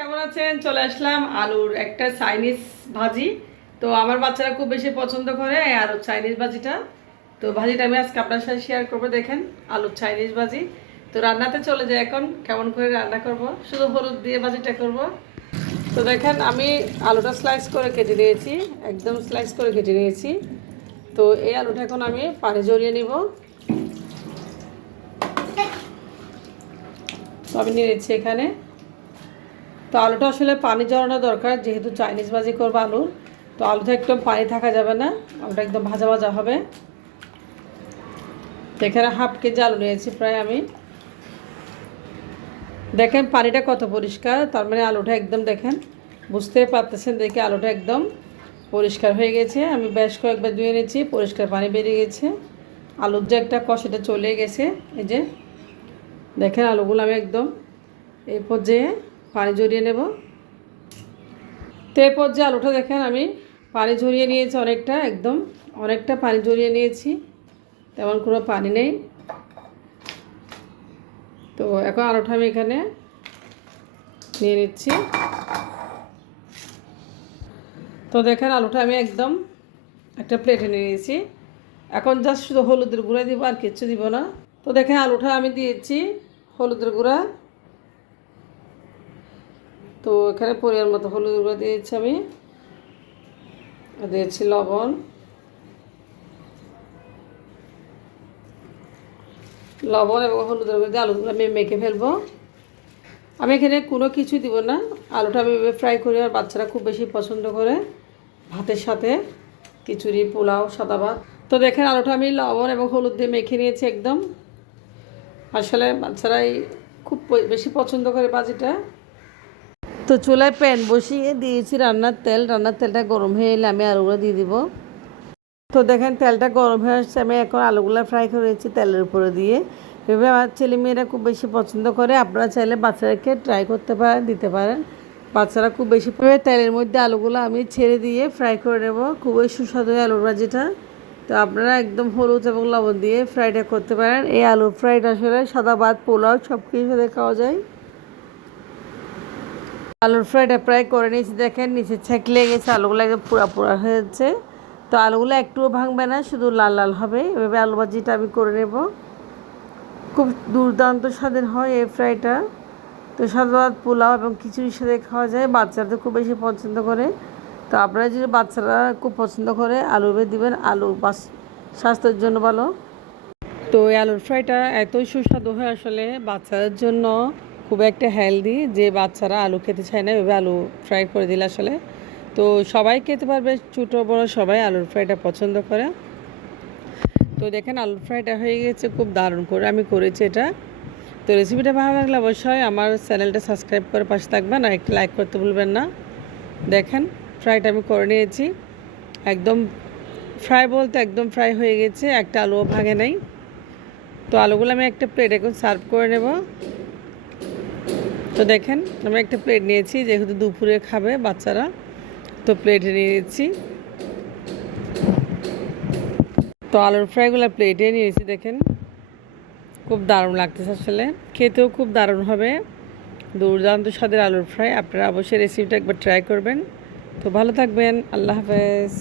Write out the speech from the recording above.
কেমন আছেন? চলে আসলাম আলুর একটা চাইনিজ ভাজি। তো আমার বাচ্চারা খুব বেশি পছন্দ করে এই আলুর চাইনিজ ভাজিটা। তো ভাজিটা আমি আজকে আপনার সাথে শেয়ার করবো। দেখেন আলুর চাইনিজ ভাজি। তো রান্নাতে চলে যাই এখন কেমন করে রান্না করব। শুধু হলুদ দিয়ে ভাজিটা করব। তো দেখেন আমি আলুটা স্লাইস করে কেটে নিয়েছি, একদম স্লাইস করে কেটে নিয়েছি। তো এই আলুটা এখন আমি পানি ঝরিয়ে নিব। তো আমি নিয়েছি এখানে। তো আলুটা আসলে পানি ঝরানো দরকার, যেহেতু চাইনিজ ভাজি করবো আলুর। তো আলুটা একদম পানি থাকা যাবে না, আলুটা একদম ভাজা ভাজা হবে। তো এখানে হাফ কেজি আলু নিয়েছি প্রায় আমি। দেখেন পানিটা কত পরিষ্কার, তার মানে আলুটা একদম দেখেন, বুঝতে পারতেছেন দেখে আলুটা একদম পরিষ্কার হয়ে গেছে। আমি বেশ কয়েকবার ধুয়ে নিয়েছি, পরিষ্কার পানি বেরিয়ে গেছে। আলুর যে একটা কষাটা চলে গেছে, এই যে দেখেন আলুগুলো আমি একদম এই পর্যায়ে পানি ঝরিয়ে নেব। তো এই পর্যায়ে আলুটা দেখেন আমি পানি ঝরিয়ে নিয়েছি অনেকটা, একদম অনেকটা পানি ঝরিয়ে নিয়েছি, তেমন কোনো পানি নেই। তো এখন আলুটা আমি এখানে নিয়ে নিচ্ছি। তো দেখেন আলুটা আমি একদম একটা প্লেটে নিয়ে নিয়েছি। এখন জাস্ট শুধু হলুদের গুঁড়া দিব, আর কিচ্ছু দিব না। তো দেখেন আলুটা আমি দিয়েছি হলুদের গুঁড়া। তো এখানে পরিমাণ মতো হলুদের গুঁড়া দিয়েছি আমি, দিয়েছি লবণ, এবং হলুদের গুঁড়া দিয়ে আলুগুলো আমি মেখে ফেলবো। আমি এখানে কোনো কিছু দিব না, আলুটা আমি ফ্রাই করি। আর বাচ্চারা খুব বেশি পছন্দ করে ভাতের সাথে, খিচুড়ি, পোলাও, সাদা ভাত। তো দেখেন আলুটা আমি লবণ এবং হলুদ দিয়ে মেখে নিয়েছি একদম। আসলে বাচ্চারাই খুব বেশি পছন্দ করে ভাজিটা। তো চুলায় প্যান বসিয়ে দিয়েছি রান্নার তেলটা গরম হয়ে এলে আমি আলুগুলো দিয়ে দিব। তো দেখেন তেলটা গরম হয়ে আসছে, আমি এখন আলুগুলো ফ্রাই করেছি তেলের উপরে দিয়ে। এভাবে আমার ছেলেমেয়েরা খুব বেশি পছন্দ করে। আপনারা চাইলে বাচ্চাদেরকে ট্রাই করতে পারেন, দিতে পারেন। বাচ্চারা খুব বেশি তেলের মধ্যে আলুগুলো আমি ছেড়ে দিয়ে ফ্রাই করে নেব। খুবই সুস্বাদু আলুর ভাজিটা। তো আপনারা একদম হলুদ এবং লবণ দিয়ে ফ্রাইটা করতে পারেন। এই আলু ফ্রাইটা আসলে সাদা ভাত, পোলাও সব কিছুর সাথে খাওয়া যায়। আলুর ফ্রাইটা প্রায় করে নিয়েছি, দেখেন নিচে ছেঁক লেগে গেছে, আলুগুলো একদম পুরা পুরা হয়েছে। তো আলুগুলো একটুও ভাঙবে না, শুধু লাল লাল হবে। এভাবে আলু ভাজিটা আমি করে নেব। খুব দুর্দান্ত স্বাদের হয় এই ফ্রাইটা। তো সাদা ভাত, পোলাও এবং খিচুড়ির সাথে খাওয়া যায়। বাচ্চারা তো খুব বেশি পছন্দ করে। তো আপনারা যদি বাচ্চারা খুব পছন্দ করে আলু দিবেন, আলু স্বাস্থ্যের জন্য ভালো। তো এই আলুর ফ্রাইটা এতই সুস্বাদু হয়, আসলে বাচ্চাদের জন্য খুব একটা হেলদি, যে বাচ্চারা আলু খেতে চায় না, এভাবে আলু ফ্রাই করে দিলে আসলে তো সবাই খেতে পারবে, ছোটো বড়ো সবাই আলুর ফ্রাইটা পছন্দ করে। তো দেখেন আলুর ফ্রাইটা হয়ে গেছে, খুব দারুণ করে আমি করেছি এটা। তো রেসিপিটা ভালো লাগলে অবশ্যই আমার চ্যানেলটা সাবস্ক্রাইব করে পাশে থাকবেন, আর একটা লাইক করতে ভুলবেন না। দেখেন ফ্রাইটা আমি করে নিয়েছি, একদম ফ্রাই বলতে একদম ফ্রাই হয়ে গেছে, একটা আলুও ভাঙে নাই। তো আলুগুলো আমি একটা প্লেট এখন সার্ভ করে নেব। তো দেখেন আমি একটা প্লেট নিয়েছি, যেহেতু দুপুরে খাবে বাচ্চারা, তো প্লেটে নিয়েছি। তো আলুর ফ্রাইগুলো প্লেটে নিয়েছি, দেখেন খুব দারুণ লাগতেছে, আসলে খেতেও খুব দারুণ হবে। দুর্দান্ত স্বাদের আলুর ফ্রাই। আপনারা অবশ্যই রেসিপিটা একবার ট্রাই করবেন। তো ভালো থাকবেন, আল্লাহ হাফেজ।